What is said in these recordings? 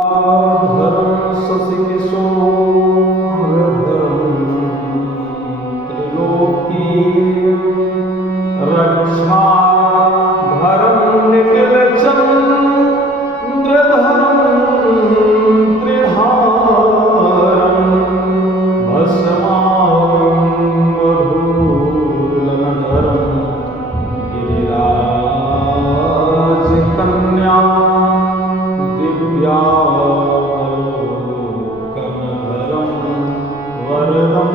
धरम शशिकिशोरधरं त्रिलोकी रक्षाधरं निखिलचन्द्रधरं त्रिहारं भस्माम्बरधरं गिरिराजकन्या दिव्यालोकनधरं वरदं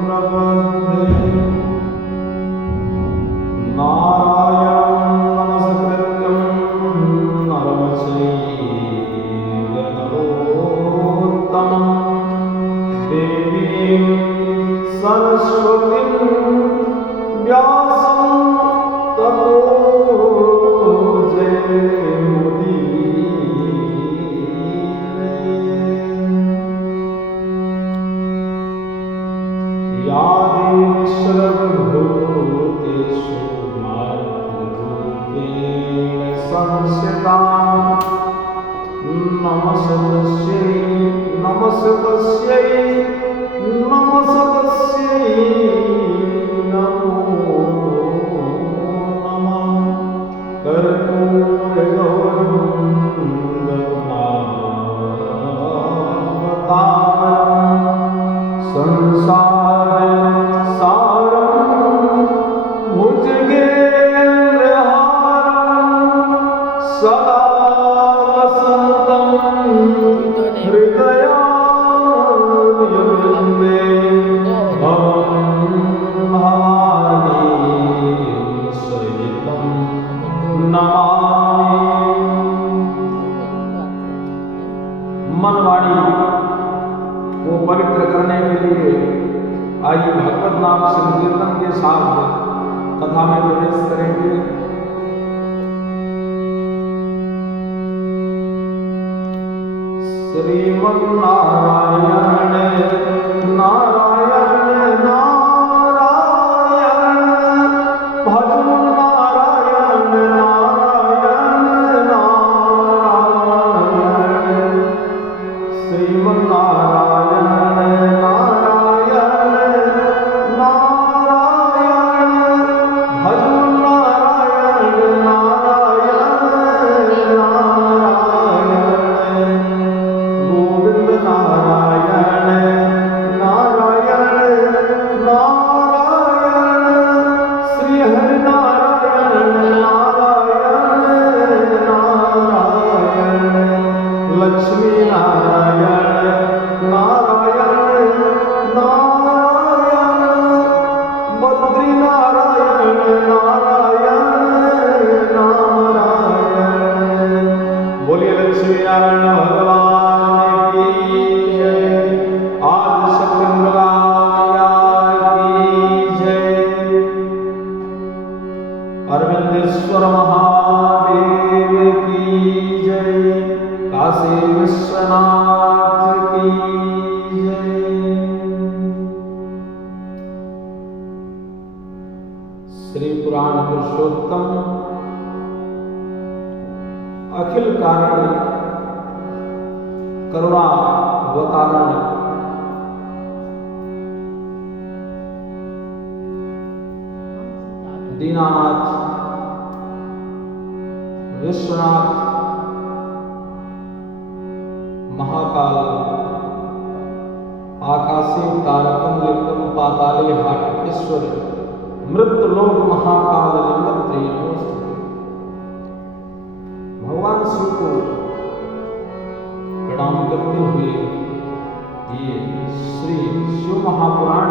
प्रपद्ये। नारायणं नमस्कृत्यं नरं चैव नरोत्तमं देवीं सरस्वतीं व्यासं ततो या देवी सर्वभूतेषु मातृरूपेण संस्थिता नमस्तस्यै नमस्तस्यै नमस्तस्यै नमो नमः। कर्पूरगौरं करुणावतारं संसारसारं भुजगेन्द्रहारं सदा वसन्तं हृदयारविन्दे भवं भवानी सहितं नमामि। मनवाणी को पवित्र करने के लिए आइए भगवत नाम संकीर्तन के साथ कथा में प्रवेश करेंगे। श्रीमन्नारायण नारायण नारायण भजो नारायण नारायण नारायण श्रीमन्नारायण नारायण नारायण भजो नारायण नारायण नारायण गोविंद नारायण नारायण नारायण श्री हरि नारायण नारायण नारायण लक्ष्मी नारायण नारायण नारायण बद्री नारायण नारायण नारायण। बोलिए लक्ष्मी नारायण भगवान की जय। आदि शक्ति दुर्गा की जय। अरविंदेश्वर महादेव की जय। काशी विश्वनाथ की जय। श्री पुराण पुरुषोत्तम अखिल कारण करुणा अवतारण दीनानाथ विश्वनाथ महाकाल आकाशे तारकम लिंगम पाताले हाटकेश्वर मृत्युलोक महाकाल लिंगम नमोस्तुते। भगवान शिव को प्रणाम करते हुए ये श्री शिव महापुराण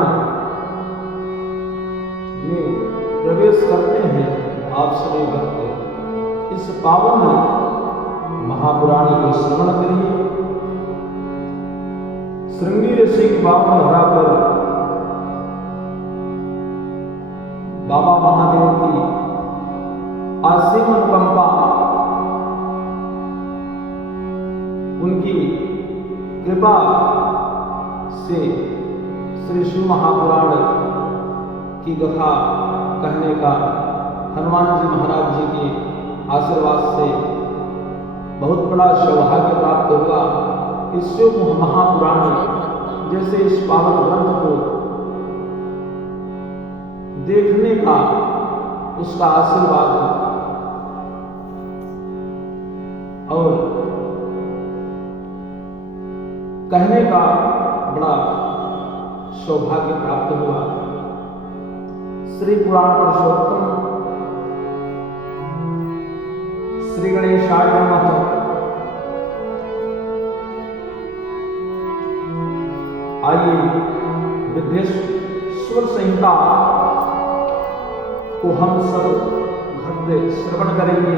में प्रवेश करते हैं। आप सभी भक्त इस पावन महापुराण को श्रवण करिए। श्रृंगी ऋषि की पावन धरा पर बाबा महादेव की असीम अनुकंपा, उनकी कृपा से श्री शिव महापुराण की कथा कहने का हनुमान जी महाराज जी के आशीर्वाद से बहुत बड़ा सौभाग्य प्राप्त इस शिव महापुराण जैसे इस पावन ग्रंथ को देखने का उसका आशीर्वाद और कहने का बड़ा सौभाग्य प्राप्त हुआ। श्री पुराण पुरुषोत्तम श्री गणेशाय नमः। आइए विद्येश्वर संहिता को हम सब भव्य श्रवण करेंगे।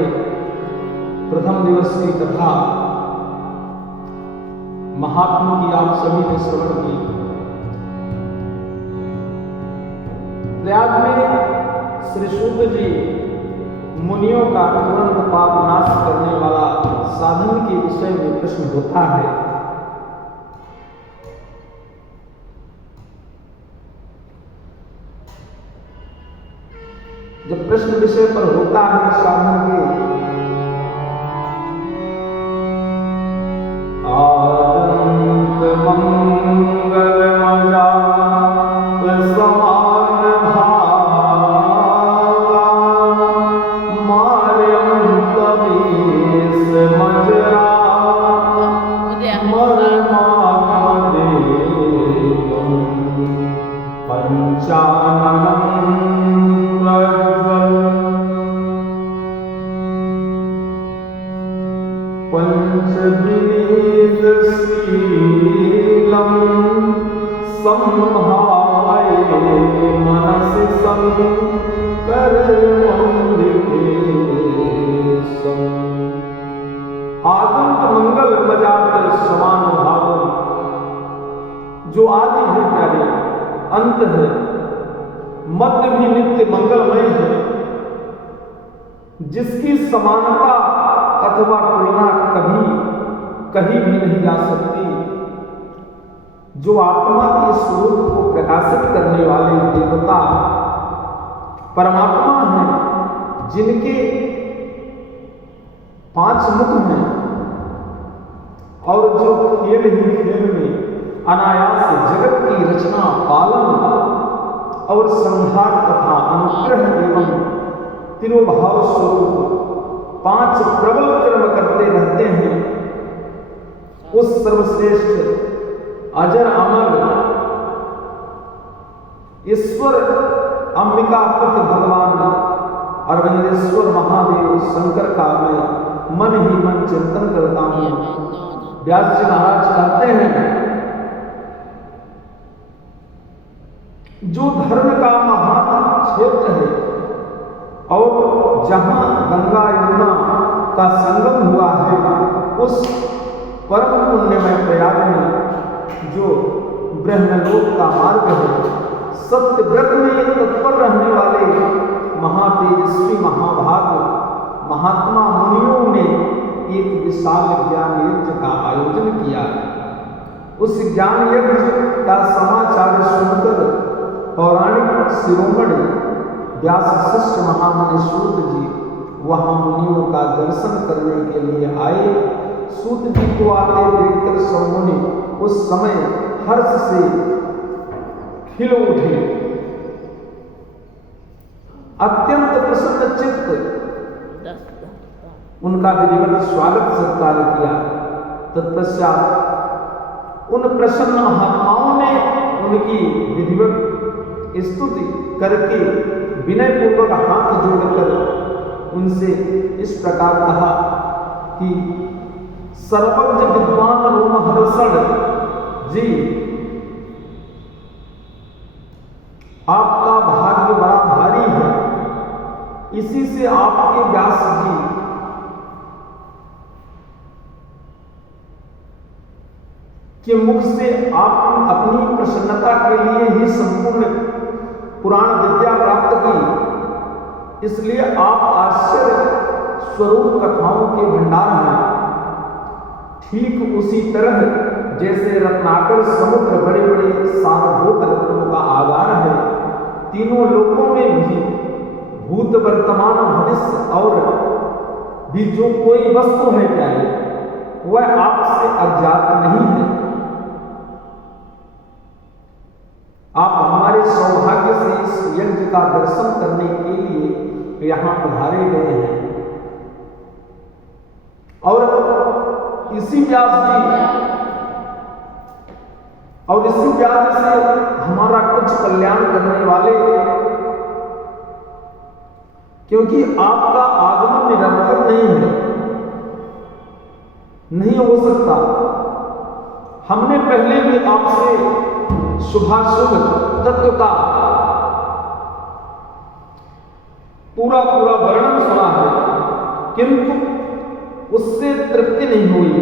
प्रथम दिवस की कथा महात्मा की आप सभी ने श्रवण की। प्रयाग में श्री सूत जी मुनियों का तुरंत पाप नाश करने वाला साधन के विषय में प्रश्न होता है। जब प्रश्न विषय पर होता है साधन के, आदंत मंगल मजात समान भावा मार्यम तमीस मजरा मर्मादेवं पंचाननं पंचविनीतशीलं संहाय मनसि संकरमंडिकेशम्। आदंत मंगल मजात समान भाव, जो आदि है प्यारे, अंत है, मध्य भी नित्य मंगलमय है, जिसकी समानता अथवा तुलना कहीं भी नहीं जा सकती, जो आत्मा के स्वरूप को प्रकाशित करने वाले देवता परमात्मा हैं, जिनके 5 मुख हैं और जो खेल ही खेल में अनायास जगत की रचना, पालन और संहार तथा अनुग्रह एवं तिरोभाव स्वरूप 5 प्रबल कर्म करते रहते हैं, उस सर्वश्रेष्ठ अजर अमर ईश्वर अंबिकापति भगवान अरविंदेश्वर महादेव शंकर का मैं मन ही मन चिंतन करता हूं। व्यास जी महाराज कहते हैं, जो धर्म का महान क्षेत्र है और जहां गंगा यमुना का संगम हुआ है, उस परम पुण्यमय प्रयाग में जो ब्रह्मलोक का मार्ग है, सत्य व्रत में तत्पर रहने वाले महातेजस्वी महाभाग महात्मा मुनियों ने एक विशाल ज्ञान यज्ञ का आयोजन किया। उस ज्ञान यज्ञ का समाचार सुनकर पौराणिक शिरोमणि व्यास शिष्य महामुनि सूत जी वहां मुनियों का दर्शन करने के लिए आए। सूत जी को आते देखकर सब मुनि उस समय हर्ष से खिल उठे, अत्यंत प्रसन्न चित्त उनका विधिवत स्वागत सत्कार किया। तत्पश्चात उन प्रसन्न महात्माओं ने उनकी विधिवत स्तुति करके विनय पूर्वक हाथ जोड़कर उनसे इस प्रकार कहा कि सर्वज्ञ विद्वान रोमहर्षण जी, आपका भाग्य बड़ा भारी है। इसी से आपके व्यास जी के मुख से आप अपनी प्रसन्नता के लिए ही संपूर्ण पुराण विद्या प्राप्त की, इसलिए आप आश्चर्य स्वरूप कथाओं के भंडार हैं। ठीक उसी तरह जैसे रत्नाकर समुद्र बड़े बड़े सारभूत रत्नों का आधार है, तीनों लोकों में भी भूत वर्तमान भविष्य और भी जो कोई वस्तु है प्यारे, वह आपसे अज्ञात नहीं है। आप हमारे सौभाग्य से इस यज्ञ का दर्शन करने के लिए यहाँ पधारे गए हैं। और इसी व्यास से हमारा कुछ कल्याण करने वाले, क्योंकि आपका आगमन निरंतर नहीं हो सकता। हमने पहले भी आपसे शुभाशुभ तत्व का पूरा वर्णन सुना है, किंतु उससे तृप्ति नहीं हुई।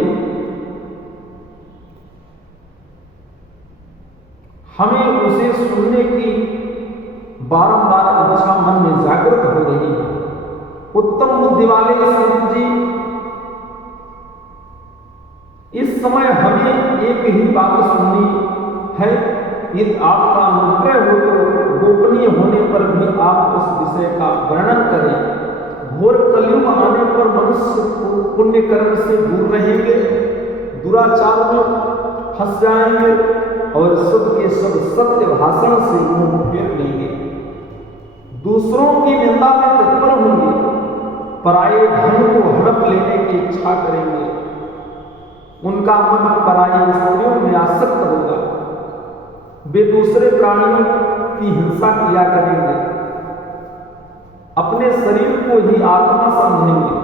हमें उसे सुनने की बारंबार इच्छा मन में जागृत हो रही है। उत्तम बुद्धि वाले संत जी, इस समय हमें एक ही बात सुननी है। यदि आपका अनुग्रह हो तो गोपनीय होने पर भी आप उस विषय का वर्णन करें। घोर कलयुग आने पर मनुष्य पुण्य कर्म से दूर रहेंगे, दुराचार में फंस जाएंगे और सब के सब सत्य भाषण से मुंह फेर लेंगे, दूसरों की निंदा में तत्पर होंगे, पराये धन को हड़प लेने की इच्छा करेंगे, उनका मन पराई स्त्रियों में आसक्त होगा, वे दूसरे प्राणियों की हिंसा किया करेंगे, अपने शरीर को ही आत्मा समझेंगे,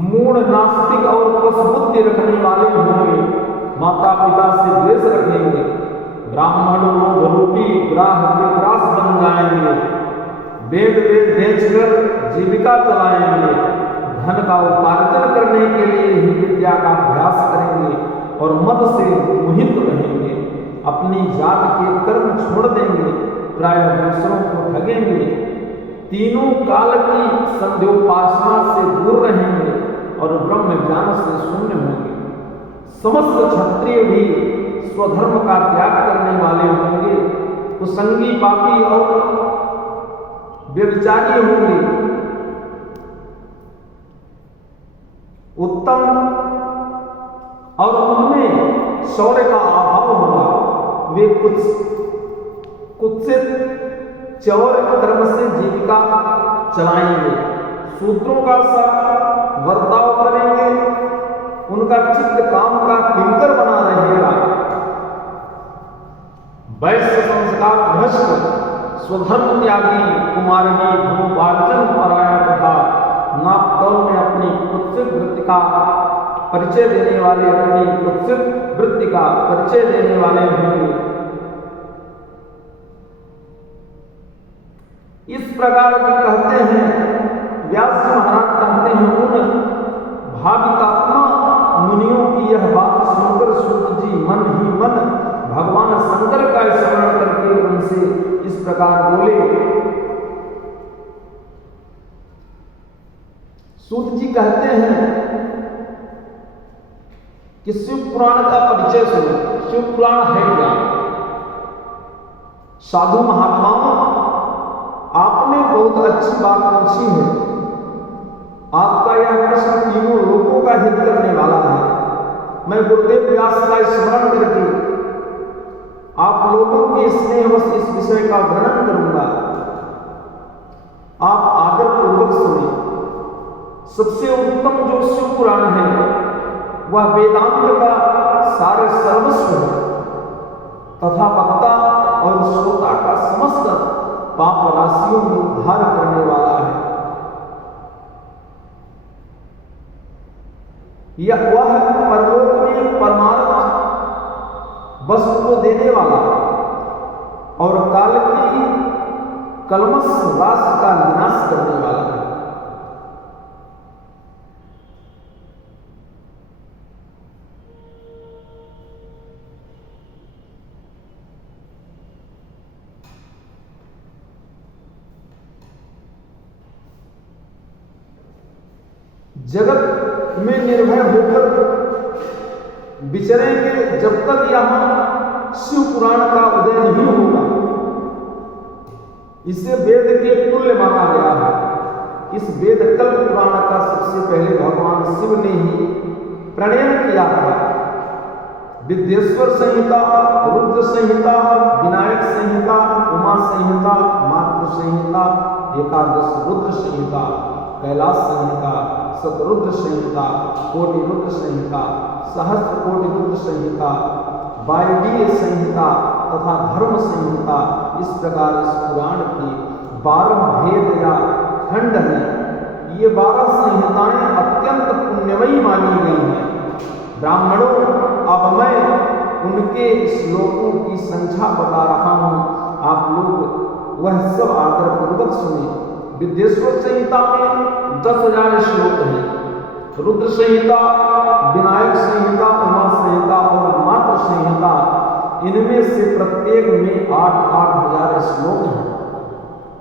मूढ़ नास्तिक और पशुबुद्धि रखने वाले होंगे, माता पिता से द्वेष रखेंगे, ब्राह्मण लोग रूपी ग्राह के ग्रास बन जाएंगे, वेद बेचकर जीविका चलाएंगे, धन का उपार्जन करने के लिए ही विद्या का अभ्यास करेंगे और मद से मोहित रहेंगे, अपनी जात के कर्म छोड़ देंगे, प्रायः दूसरों को ठगेंगे, तीनों काल की संध्योपासना से दूर रहेंगे और ब्रह्म ज्ञान से शून्य होंगे। समस्त क्षत्रिय भी स्वधर्म का त्याग करने वाले होंगे, कुसंगी पापी और व्यभिचारी होंगे, उत्तम और उनमें शौर्य का अभाव होगा, वे कुत्सित चौर कर्म से जीविका चलाएंगे, सूत्रों का सा वर्ताव करेंगे, उनका चित्त काम का किंकर बना रहेगा, वैश्य संस्कार भ्रष्ट स्वधर्म त्यागी कुमारनी धनोपार्जन परायण तथा नापतौल में अपनी कुत्सित वृत्ति का परिचय देने वाले होंगे। इस प्रकार के कहते हैं, व्यास जी महाराज कहते हैं, उन भावितात्मा मुनियों की यह बात सुनकर सूत जी मन ही मन भगवान शंकर का स्मरण करके उनसे इस प्रकार बोले। सूत जी कहते हैं कि शिव पुराण का परिचय सुनो। शिव पुराण है क्या? साधु महात्माओं, आपने बहुत अच्छी बात पूछी है। आपका यह प्रश्न तीनों लोगों का हित करने वाला है। मैं गुरुदेव व्यास का स्मरण करके आप लोगों के स्नेहवश इस विषय का वर्णन करूंगा। आप आदर पूर्वक सुने। सबसे उत्तम जो शिव पुराण है वह वेदांत का सारे सर्वस्व है तथा वक्ता और श्रोता का समस्त पाप राशियों में उद्धार करने वाला है। यह वह परलोक में परमार्थ वस्तु को देने वाला और काल की कलमश राशि का विनाश करने वाला है। जगत में निर्भय होकर विचरेंगे जब तक यहां शिव पुराण का उदय नहीं होगा। इसे वेद के तुल्य माना गया है। इस वेद कल्प पुराण का सबसे पहले भगवान शिव ने ही प्रणयन किया था। विद्येश्वर संहिता, रुद्र संहिता, विनायक संहिता, उमा संहिता, मातृ संहिता, एकादश रुद्र संहिता, कैलाश संहिता, शतरुद्र संहिता, कोटि रुद्र संहिता, सहस्त्र कोटि रुद्र संहिता, वायवीय संहिता तथा धर्म संहिता, इस प्रकार इस पुराण की 12 भेद या खंड हैं। ये 12 संहिताएं अत्यंत पुण्यमयी मानी गई हैं। ब्राह्मणों, अब मैं उनके श्लोकों की संख्या बता रहा हूँ, आप लोग वह सब आदर पूर्वक सुने। विद्येश्वर संहिता में 10,000 श्लोक हैं। रुद्र संहिता, विनायक संहिता, उमा संहिता और मातृ संहिता, इनमें से प्रत्येक में 8-8 हजार श्लोक हैं।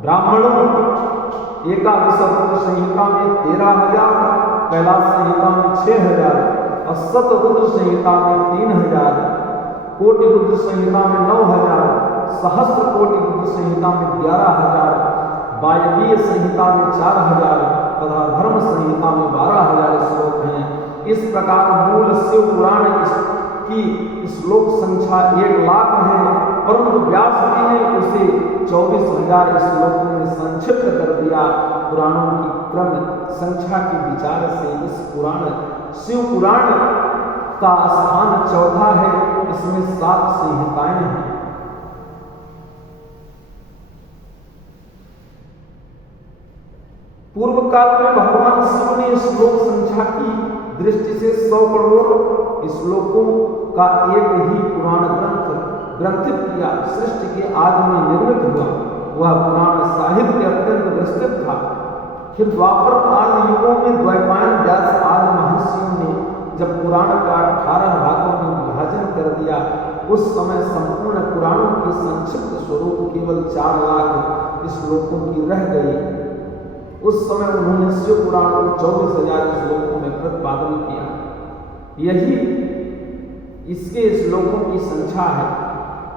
ब्राह्मणों, एकादश रुद्र संहिता में 13,000, कैलाश संहिता में 6,000 और शतरुद्र संहिता में 3,000, कोटि रुद्र संहिता में 9,000, सहस्त्र कोटि रुद्र संहिता में 11,000, वायवीय संहिता में 4,000 तथा धर्म संहिता में 12,000 श्लोक हैं। इस प्रकार मूल शिव पुराण की श्लोक संख्या 1,00,000 है, परंतु व्यास जी ने उसे 24,000 श्लोकों में संक्षिप्त कर दिया। पुराणों की क्रम संख्या के विचार से इस पुराण शिव पुराण का स्थान चौथा है। इसमें 7 संहिताएं हैं। पूर्व काल में भगवान शिव ने श्लोक संख्या की दृष्टि से 100 करोड़ श्लोकों का एक ही पुराण ग्रंथित किया। सृष्टि के आदि में निर्मित हुआ वह पुराण साहित्य अत्यंत विस्तृत था। फिर द्वापर आदि युगों में द्वैपायन, व्यास आदि महर्षियों ने जब पुराण का 18 भागों में विभाजन कर दिया, उस समय संपूर्ण पुराणों के संक्षिप्त स्वरूप केवल 4 लाख श्लोकों की रह गई। उस समय उन्होंने शिव पुराण को 24,000 श्लोकों में प्रतिपादन किया। यही इसके श्लोकों की संख्या है।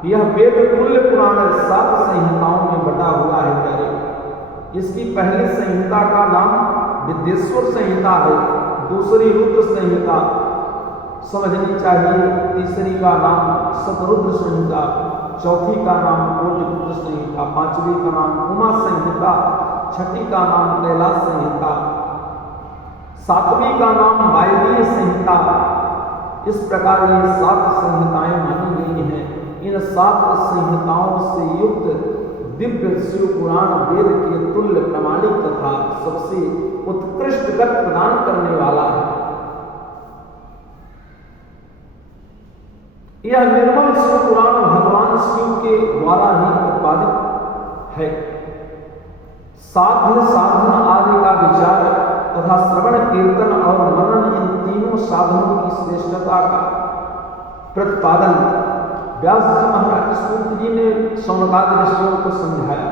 यह वेद तुल्य पुराण 7 संहिताओं में बटा हुआ है प्यारे। इसकी पहली संहिता का नाम विद्येश्वर संहिता है, दूसरी रुद्र संहिता समझनी चाहिए, तीसरी का नाम शतरुद्र संहिता, चौथी का नाम कोटि रुद्र संहिता, पांचवी का नाम उमा संहिता, छठी का नाम कैलाश संहिता, सातवीं का नाम वायवीय संहिता। इस प्रकार ये 7 संहिताएं मानी गई हैं। इन 7 संहिताओं से युक्त दिव्य शिव पुराण वेद के तुल्य प्रमाणिक तथा सबसे उत्कृष्ट गति प्रदान करने वाला है। यह निर्मल शिव पुराण भगवान शिव के द्वारा ही प्रतिपादित है। साध्य साधन आदि का विचार तथा श्रवण कीर्तन और मनन, इन तीनों साधनों की श्रेष्ठता का प्रतिपादन व्यास जी महाराज सूत जी ने शौनकादि ऋषियों को समझाया।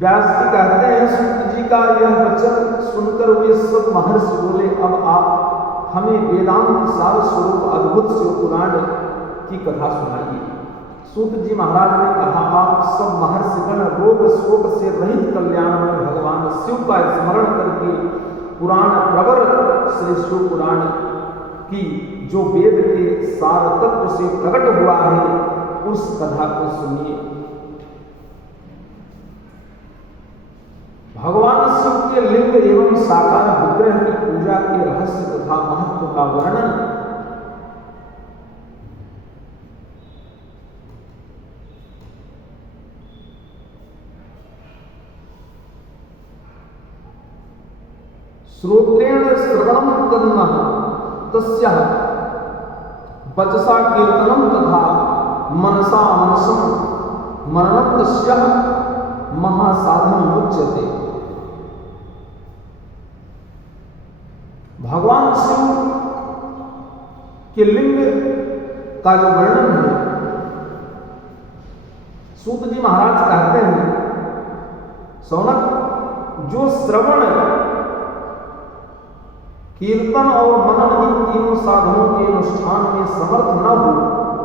व्यास जी कहते हैं, सूत जी का यह वचन सुनकर वे सब महर्षि बोले, अब आप हमें वेदांत सार स्वरूप अद्भुत शिव पुराण की कथा सुनाइए। सूत जी महाराज ने कहा, आप सब महर्षिगण रोग शोक से रहित कल्याण में भगवान शिव का स्मरण करके पुराण प्रवर श्री शिव पुराण की जो वेद के सार तत्व से प्रकट हुआ है उस कथा को सुनिए। भगवान शिव के लिंग एवं साकार विग्रह की पूजा के रहस्य तथा महत्व का वर्णन श्रोत्रेण श्रवणं कर्मः तस्यः वचसा कीर्तनं तथा मनसा मनसं मननं तस्यः महासाधनं उच्यते। भगवान शिव के लिंग का जो वर्णन है, सूत जी महाराज कहते हैं, सौनक, जो श्रवण कीर्तन और मनन इन तीनों साधनों के अनुष्ठान में समर्थ न हो,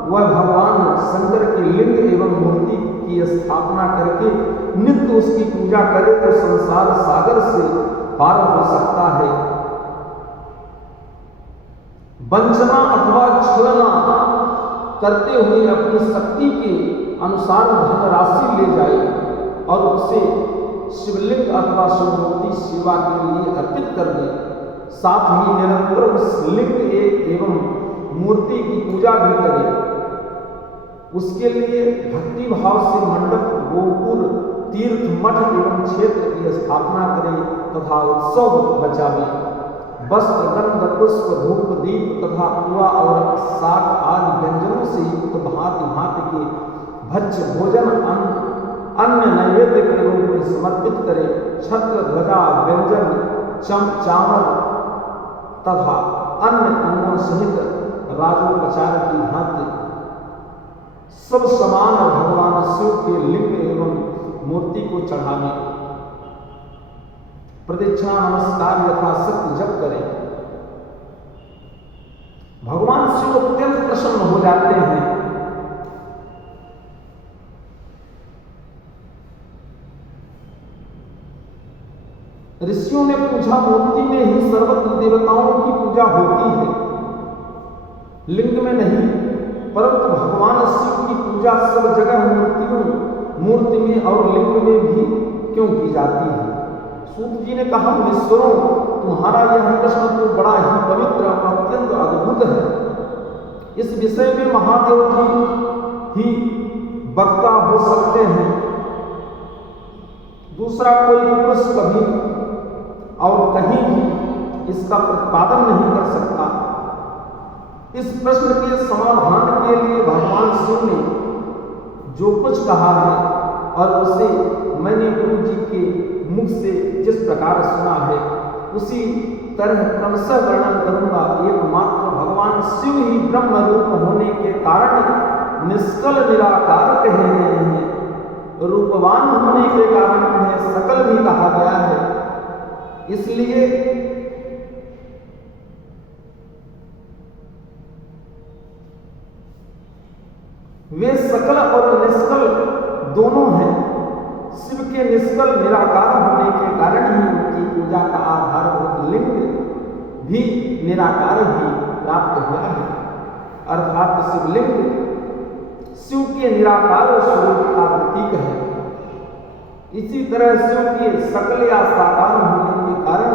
वह भगवान शंकर के लिंग एवं मूर्ति की स्थापना करके नित्य उसकी पूजा करे तो संसार सागर से पार हो सकता है। वंचना अथवा छलना करते हुए अपनी शक्ति के अनुसार धनराशि ले जाए और उसे शिवलिंग अथवा शिवमूर्ति सेवा के लिए अर्पित कर दे, साथ ही निरंतर उस लिंग एवं मूर्ति की पूजा भी करे। उसके लिए भक्ति भाव से मंडप, गोपुर, तीर्थ, मठ एवं क्षेत्र की स्थापना करे तथा उत्सव बचावे। वस्त्र, गंध, पुष्प, धूप, दीप तथा पुआ और साग आदि व्यंजनों से युक्त भांति भांति के भक्ष्य भोजन अन्य नैवेद्य के रूप में समर्पित करे। छत्र, ध्वजा, व्यंजन, चावल तथा अन्य अन्नों सहित राजोपचार की भांति सब समान भगवान शिव के लिंग एवं मूर्ति को चढ़ावे। प्रदक्षिणा नमस्कार यथाशक्ति जप करें। भगवान शिव अत्यंत प्रसन्न हो जाते हैं। ऋषियों ने पूछा, मूर्ति में ही सर्वत्र देवताओं की पूजा होती है, लिंग में नहीं, परंतु भगवान शिव की पूजा सब जगह मूर्ति में और लिंग में भी क्यों की जाती है? सूत जी ने कहा, मुनीश्वरों, तुम्हारा यह प्रश्न तो बड़ा ही पवित्र और अत्यंत अद्भुत है। इस विषय में महादेव जी ही वक्ता हो सकते हैं, दूसरा कोई पुरुष कभी और कहीं भी इसका प्रतिपादन नहीं कर सकता। इस प्रश्न के समाधान के लिए भगवान शिव ने जो कुछ कहा है और उसे मैंने गुरु जी के मुख से जिस प्रकार सुना है उसी तरह क्रमशः वर्णन करूंगा। एकमात्र भगवान शिव ही ब्रह्म रूप होने के कारण निष्कल निराकार कहे गए हैं। रूपवान होने के कारण उन्हें सकल भी कहा गया है। इसलिए वे सकल और निष्कल दोनों हैं। शिव के निष्कल निराकार होने के कारण ही उनकी पूजा का आधारभूत लिंग भी निराकार ही प्राप्त हुआ है, अर्थात शिवलिंग शिव के निराकार स्वरूप का प्रतीक है। इसी तरह शिव के सकल या साकार होने के कारण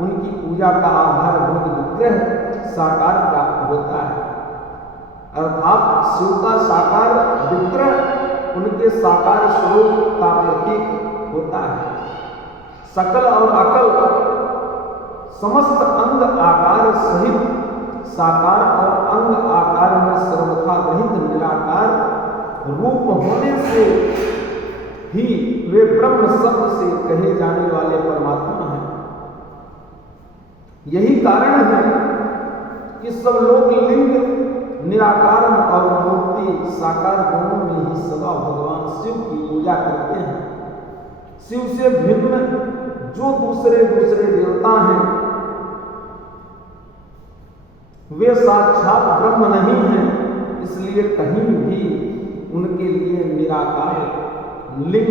उनकी पूजा का आधारभूत विग्रह साकार प्राप्त होता है, अर्थात शिव का साकार विग्रह उनके साकार स्वरूप का प्रतीक होता है। सकल और अकल समस्त अंग आकार सहित साकार और अंग आकार में सर्वथा रहित निराकार रूप होने से ही वे ब्रह्म शब्द से कहे जाने वाले परमात्मा हैं। यही कारण है कि सब लोग लिंग निराकार और मूर्ति साकार दोनों में ही सदा भगवान शिव की पूजा करते हैं। शिव से भिन्न जो दूसरे देवता हैं वे साक्षात ब्रह्म नहीं हैं, इसलिए कहीं भी उनके लिए निराकार लिंग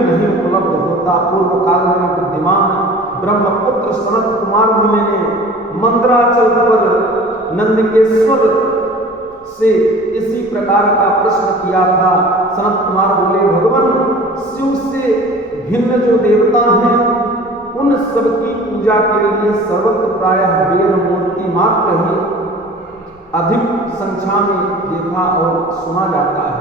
नहीं उपलब्ध होता। पूर्व काल में बुद्धिमान ब्रह्मपुत्र सनत कुमार मुनि ने मंदराचल पर नंदकेश्वर से इसी प्रकार का प्रश्न किया था। सनत कुमार बोले, भगवान शिव से भिन्न जो देवता हैं उन सब की पूजा के लिए सर्वत्र प्रायः वेद मूर्ति मात्र ही अधिक संख्या में देखा और सुना जाता है।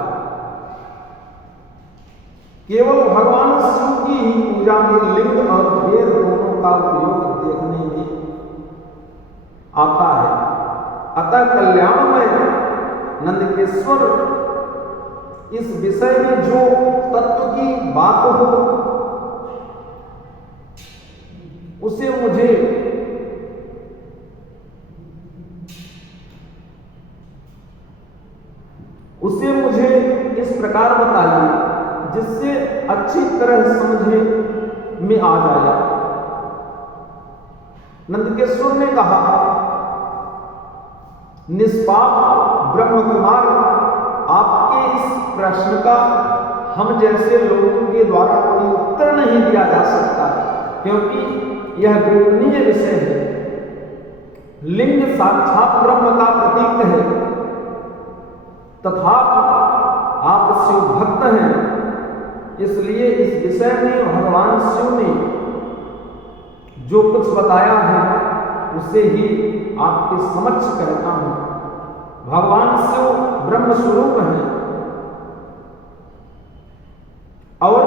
केवल भगवान शिव की ही पूजा में लिंग और वेद दोनों का उपयोग देखने में आता है। अतः कल्याणमय नंदकेश्वर इस विषय में जो तत्व की बात हो उसे मुझे इस प्रकार बताइए जिससे अच्छी तरह समझे में आ जाए। नंदकेश्वर ने कहा, निष्पाप ब्रह्म कुमार, आपके इस प्रश्न का हम जैसे लोगों के द्वारा कोई उत्तर नहीं दिया जा सकता, क्योंकि यह गोपनीय विषय है। लिंग साक्षात ब्रह्म का प्रतीक है, तथा आप शिव भक्त हैं, इसलिए इस विषय में भगवान शिव ने जो कुछ बताया है उसे ही आपके समक्ष कहता हूं। भगवान शिव ब्रह्म स्वरूप हैं और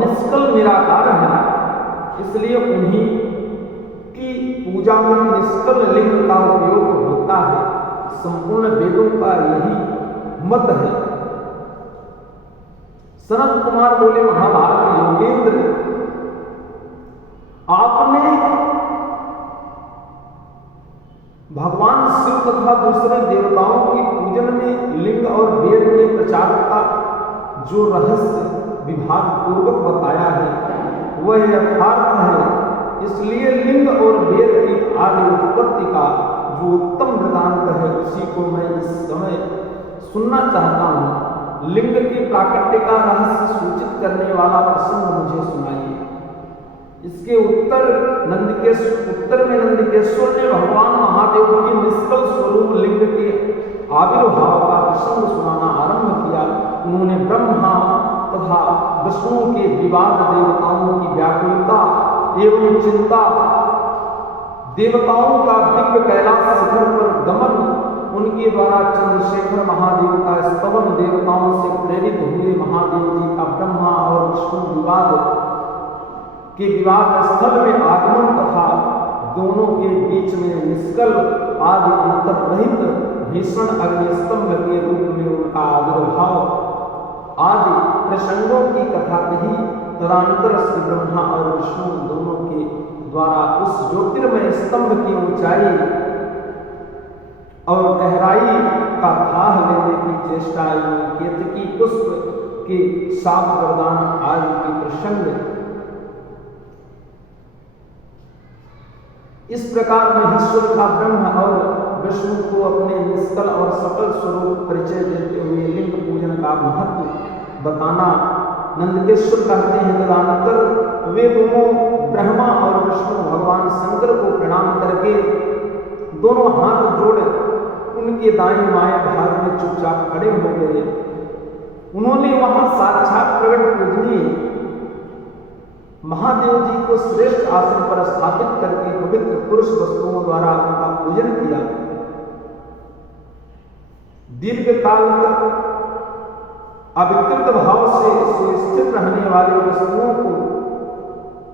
निष्कल निराकार हैं, इसलिए उन्हीं की पूजा में निष्कल लिंग का उपयोग होता है। संपूर्ण वेदों का यही मत है। सनत कुमार बोले, महाभारत योगेंद्र, आपने भगवान शिव तथा दूसरे देवताओं के पूजन में लिंग और वेद के प्रचार का जो रहस्य विभाग पूर्वक बताया है वह यथार्थ है। इसलिए लिंग और वेद की आदि उत्पत्ति का जो उत्तम वृतांत है उसी को मैं इस समय सुनना चाहता हूँ। लिंग की प्राकट्य का रहस्य सूचित करने वाला प्रसंग मुझे सुनाइए। इसके उत्तर में नंदिकेश्वर ने भगवान महादेव की निष्कल स्वरूप लिंग के आविर्भाव का प्रसंग सुनाना आरंभ किया। उन्होंने ब्रह्मा तथा विष्णु के विवाद, देवताओं की व्याकुलता एवं चिंता, देवताओं का दिव्य कैलाश शिखर पर गमन, उनके द्वारा चंद्रशेखर महादेव का स्तवन, देवताओं से प्रेरित हुए महादेव जी का ब्रह्मा और विष्णु विवाद के विवाद स्थल में आगमन तथा दोनों के बीच में निष्कल आदि अंतर रहित भीषण अग्निस्तंभ के रूप में उनका आविर्भाव आदि प्रसंगों की कथा कही। तदंतर श्री ब्रह्मा और विष्णु दोनों के द्वारा उस ज्योतिर्मय स्तंभ की ऊंचाई और गहराई का थाह लेने की चेष्टा एवं केतकी पुष्प के साप प्रदान आदि के प्रसंग, इस प्रकार महेश्वर का ब्रह्म और विष्णु को अपने निष्कल और सकल स्वरूप परिचय देते हुए लिंग पूजन का महत्व बताना नंदकेश्वर कहते हैं। तदनंतर वे दोनों ब्रह्मा और विष्णु भगवान शंकर को प्रणाम करके दोनों हाथ जोड़ उनके दाएं बाएं भाग में चुपचाप खड़े हो गए। उन्होंने वहां साक्षात प्रकट पूजनीय महादेव जी को श्रेष्ठ आसन पर स्थापित करके पवित्र पुरुष वस्तुओं द्वारा उनका पूजन किया। दीर्घ काल तक अविकृत भाव से सुस्थित रहने वाली वस्तुओं को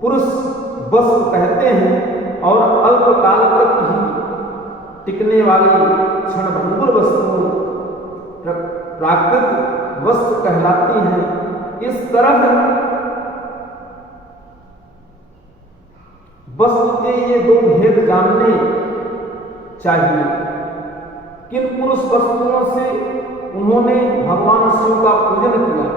पुरुष वस्तु कहते हैं और अल्प काल तक ही टिकने वाली क्षणभंगुर वस्तुओं प्राकृत वस्तु कहलाती हैं। इस तरह वस्तु के ये दो भेद जानने चाहिए। किन पुरुष वस्तुओं से उन्होंने भगवान शिव का पूजन किया?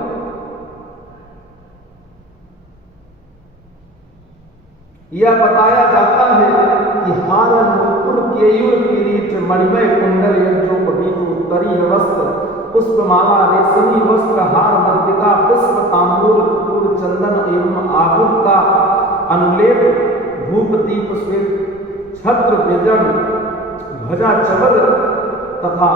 यह बताया जाता है कि हार, नूपुर, केयूर, किरीट, मणिमय कुंडल, यज्ञोपवीत, उत्तरीय वस्त्र, पुष्पमाला, रेशमी वस्त्र, हार, मृतिका, पुष्प, तांबूल, कपूर, चंदन एवं आगुर का अनुलेप, धूप, दीप, श्वेत छत्र, व्यजन, ध्वजा, चवर तथा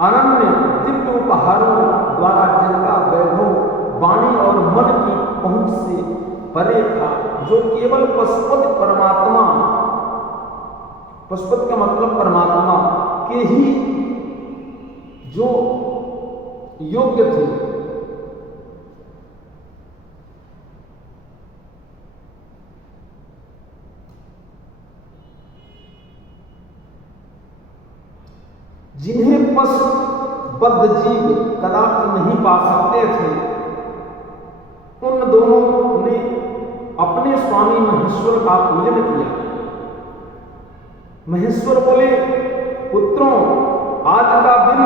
अनन्य दिव्य उपहारों द्वारा जिनका वैभव वाणी और मन की पहुंच से परे था, जो केवल पशुपत परमात्मा, पशुपत का मतलब परमात्मा के ही जो योग्य थे। जिन्हें पशु बद्ध जीव कदापि नहीं पा सकते थे, उन दोनों ने अपने स्वामी महेश्वर का पूजन किया। महेश्वर बोले, पुत्रों, आज का दिन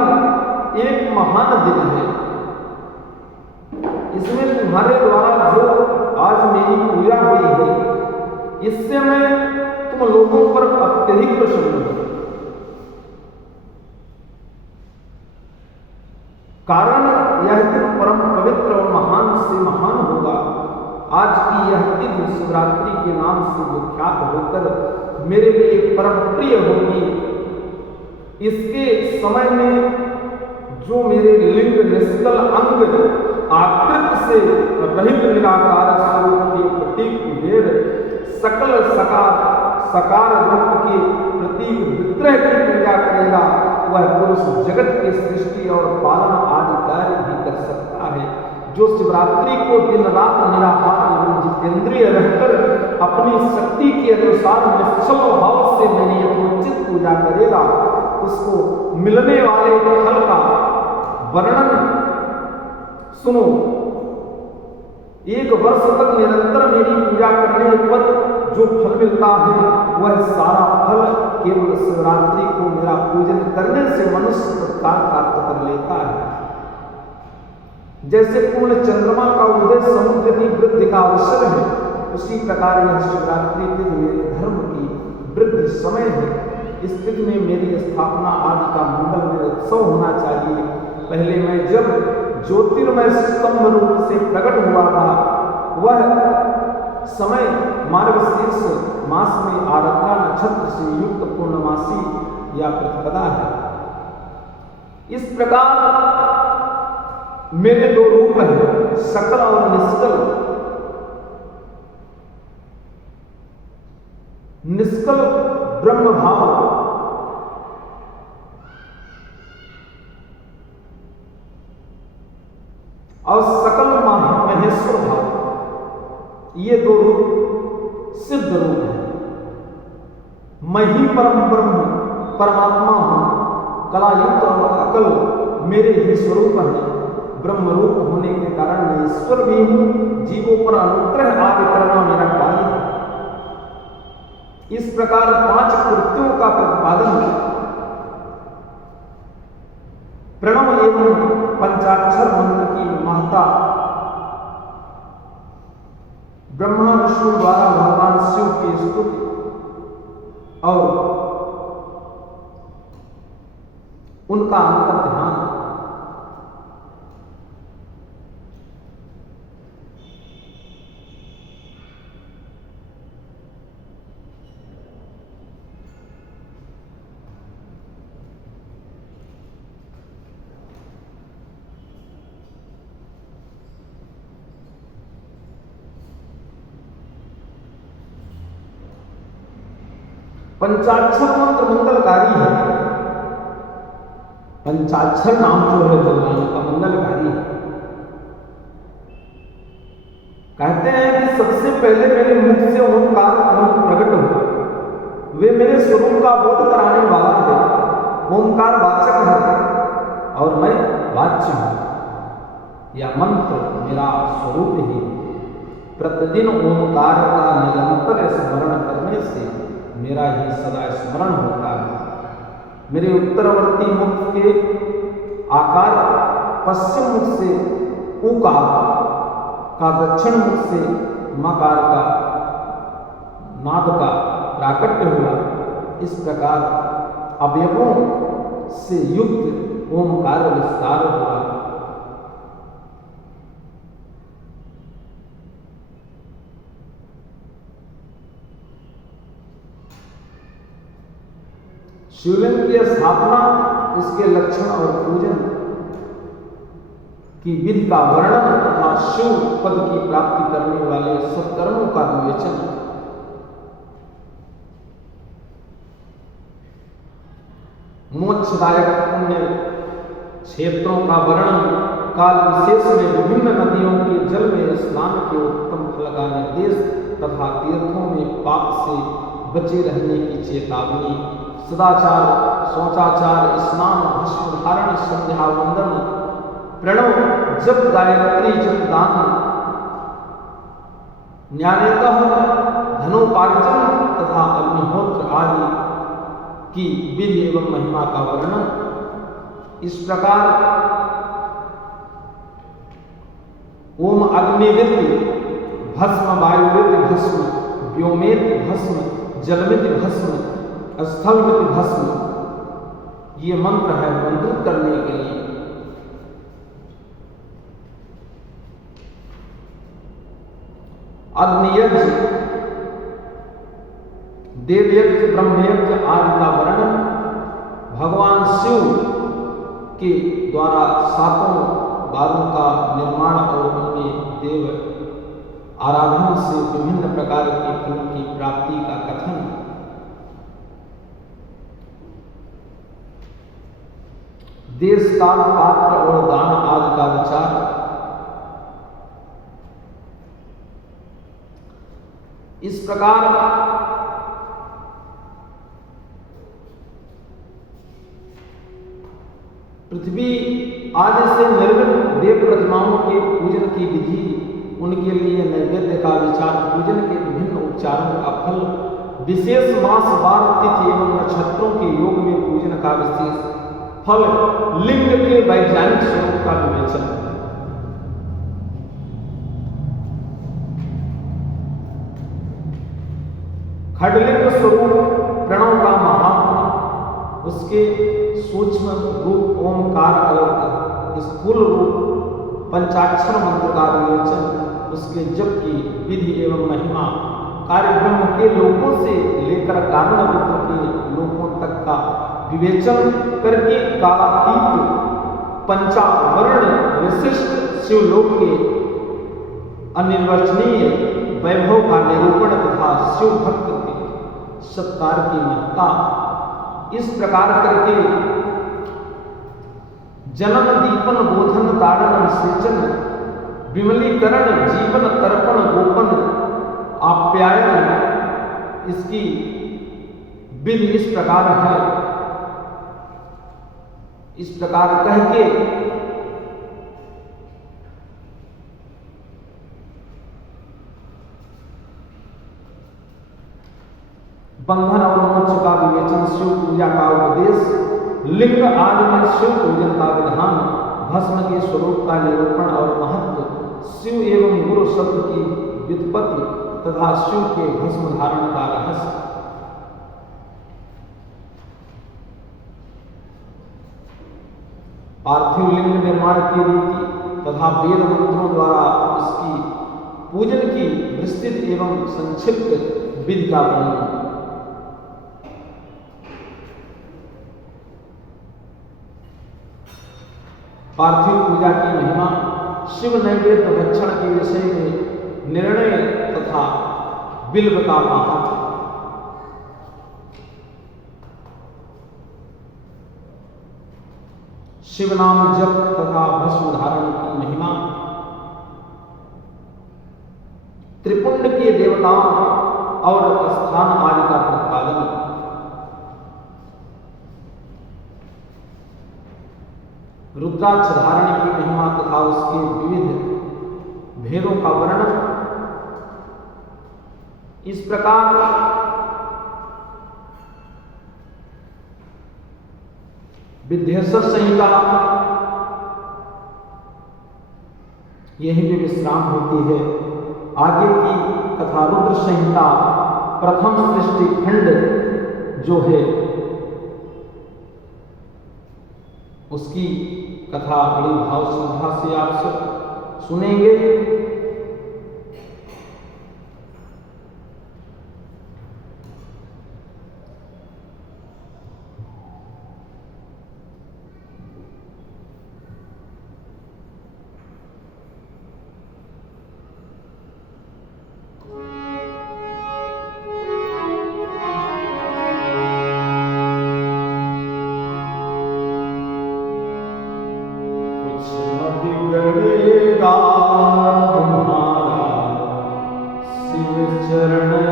एक महान दिन है। इसमें तुम्हारे द्वारा जो आज मेरी पूजा हुई है, इससे मैं तुम लोगों पर अत्यधिक प्रसन्न हूं। शिवरात्रि के नाम से विख्यात होकर मेरे लिए परम प्रिय होगी। इसके समय में जो मेरे लिंग निष्कल अंग आकृत से रहित निराकार स्वरूप के प्रतीक वेद सकल सकार रूप के प्रतीक विग्रह की पूजा करेगा, वह पुरुष जगत के सृष्टि और पालन आदि कार्य भी कर सकता है। जो शिवरात्रि को दिन रात निराहार एवं जितेंद्रिय रहकर अपनी शक्ति के अनुसार निश्चल भाव से मेरी यथोचित पूजा करेगा, उसको मिलने वाले फल का वर्णन सुनो। 1 वर्ष तक निरंतर मेरी पूजा करने पर जो फल मिलता है, वह सारा फल केवल शिवरात्रि को मेरा पूजन करने से मनुष्य तत्काल प्राप्त कर लेता है। जैसे पूर्ण चंद्रमा का उदय समुद्र की वृद्धि का अवसर है, उसी प्रकार यह शिवरात्रि तिथि मेरे धर्म की वृद्धि समय है। इस तिथि में मेरी स्थापना आदि का मंगलमय उत्सव होना चाहिए। पहले मैं जब ज्योतिर्मय स्तंभ रूप से प्रकट हुआ था, वह समय मार्गशीर्ष मास में आराधना नक्षत्र से युक्त पूर्णमासी या प्रतिपदा है। इस प्रकार मेरे 2 रूप हैं, सकल और निष्कल। निष्कल ब्रह्म भाव और सकल महेश्वर भाव, ये 2 रूप सिद्ध रूप हैं। मैं ही परम ब्रह्म परमात्मा हूं। कलायुक्त और अकल मेरे ही स्वरूप हैं। ब्रह्म रूप होने के कारण मैं ईश्वर भी हूं। जीवों पर अनुग्रह आदि करना मेरा कार्य है। इस प्रकार 5 कृत्यों का प्रतिपादन प्रणव एवं पंचाक्षर मंत्र की महत्ता ब्रह्मा विष्णु द्वारा भगवान शिव की स्तुति और उनका अंतर ध्यान। पंचाक्षर मंत्र मंगलकारी है। पंचाक्षर नाम जो है भगवान का मंगलकारी है। कहते हैं कि सबसे पहले मेरे मुख से ओंकार प्रकट हुआ। वे मेरे स्वरूप का बोध कराने वाला है। ओंकार वाचक है और मैं वाच्य हूं। यह मंत्र मेरा स्वरूप ही। प्रतिदिन ओंकार का निरंतर स्मरण करने से मेरा ही सदा स्मरण होता है। मेरे उत्तरवर्ती मुख के आकार पश्चिम मुख से उकार का, दक्षिण मुख से मकार का, नाद का प्राकट्य हुआ। इस प्रकार अवयवों से युक्त ओंकार विस्तार हुआ। शिवलिंग की स्थापना, इसके लक्षण और पूजन की विधि का वर्णन तथा शिव पद की प्राप्ति करने वाले सत्कर्मों का विवेचन। मोक्षदायक पुण्य क्षेत्रों का वर्णन, काल विशेष में विभिन्न नदियों के जल में स्नान के उत्तम फल का निर्देश तथा तीर्थों में पाप से बचे रहने की चेतावनी, सदाचार, शौचाचार, स्नान, भस्म धारण, संध्या वंदन, प्रणव जप, गायत्री जप, दान, न्यायतः धनोपार्जन तथा अग्निहोत्र आदि की विधि एवं महिमा का वर्णन। इस प्रकार ओम अग्निविद भस्म, वायुविद भस्म, व्योमेत भस्म, जलमित भस्म, स्थलमित भस्म, ये मंत्र है मंत्रित करने के लिए। अग्नियज्ञ, देवयज्ञ, ब्रह्मयज्ञ आदि का वर्णन भगवान शिव के द्वारा 7 बारों का निर्माण और उनके देव आराधन से विभिन्न प्रकार के फलों की प्राप्ति का कथन, देश काल पात्र और दान आदि का विचार, इस प्रकार पृथ्वी आदि से निर्मित देव प्रतिमाओं के पूजन की विधि, उनके लिए नैवेद्य का विचार, पूजन के विभिन्न उपचारों का फल, विशेष मास, वार, तिथि एवं नक्षत्रों के योग में पूजन का विशेष फल, लिंग के वैज्ञानिक स्वरूप का विवेचन। खडलिंग स्वरूप प्रणव का महात्मा, उसके सूक्ष्म रूप ओंकार और स्थूल रूप पंचाक्षर मंत्र का विवेचन, उसके जप की विधि एवं महिमा, कार्य ब्रह्म के लोकों से लेकर कारण रुद्र के लोकों तक का विवेचन करके कालातीत पंचावर्ण विशिष्ट शिवलोक के अनिर्वचनीय वैभव का निरूपण तथा शिव भक्त के सत्कार की महत्ता, इस प्रकार करके जन्म दीपन बोधन ताड़न विसेचन विमलीकरण जीवन तर्पण गोपन आप्यायन, इसकी विधि इस प्रकार है। इस प्रकार कह के बंधन और मोक्ष का विवेचन, शिव पूजा का उपदेश, लिंग आदि में शिव पूजन का विधान, भस्म के स्वरूप का निरूपण और महत्व, शिव एवं गुरु शब्द की व्युत्पत्ति तथा शिव के भस्म धारण का रहस्य। पार्थिव लिंग निर्माण की रीति तथा वेद मंत्रों द्वारा इसकी पूजन की विस्तृत एवं संक्षिप्त विधि का वर्णन। पार्थिव पूजा की महिमा, शिव नैवेद्य भक्षण के विषय में निर्णय तथा बिल्व का महत्व। शिव नाम जप तथा भस्म धारण की महिमा, त्रिपुंड के देवताओं और स्थान आदि का प्रतिपादन, रुद्राक्ष धारण की महिमा तथा उसके विविध भेदों का वर्णन। इस प्रकार विद्येश्वर संहिता यहीं पे विश्राम होती है। आगे की कथा रुद्र संहिता प्रथम सृष्टि खंड जो है उसकी कथा बड़ी भाव श्रद्धा से आप सब सुनेंगे। मिल जाएगी शरण में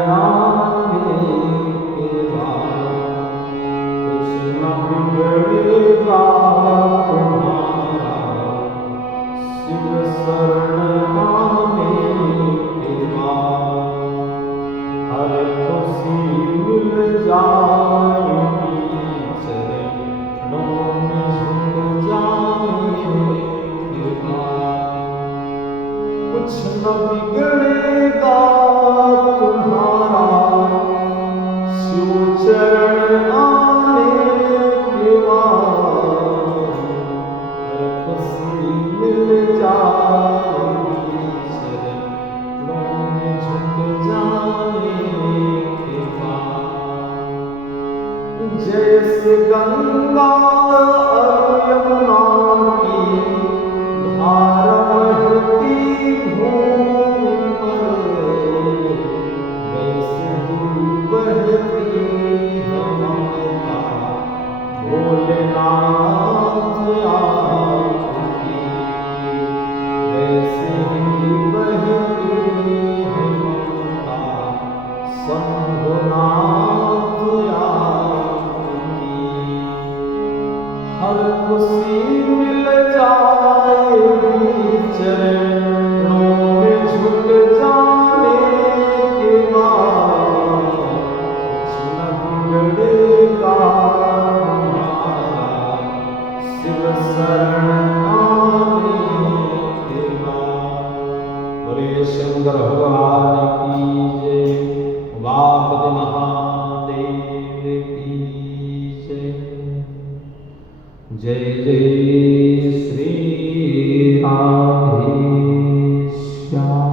भगवान की जय। उमापति महादेव की जय। जय जय श्री राधे श्याम।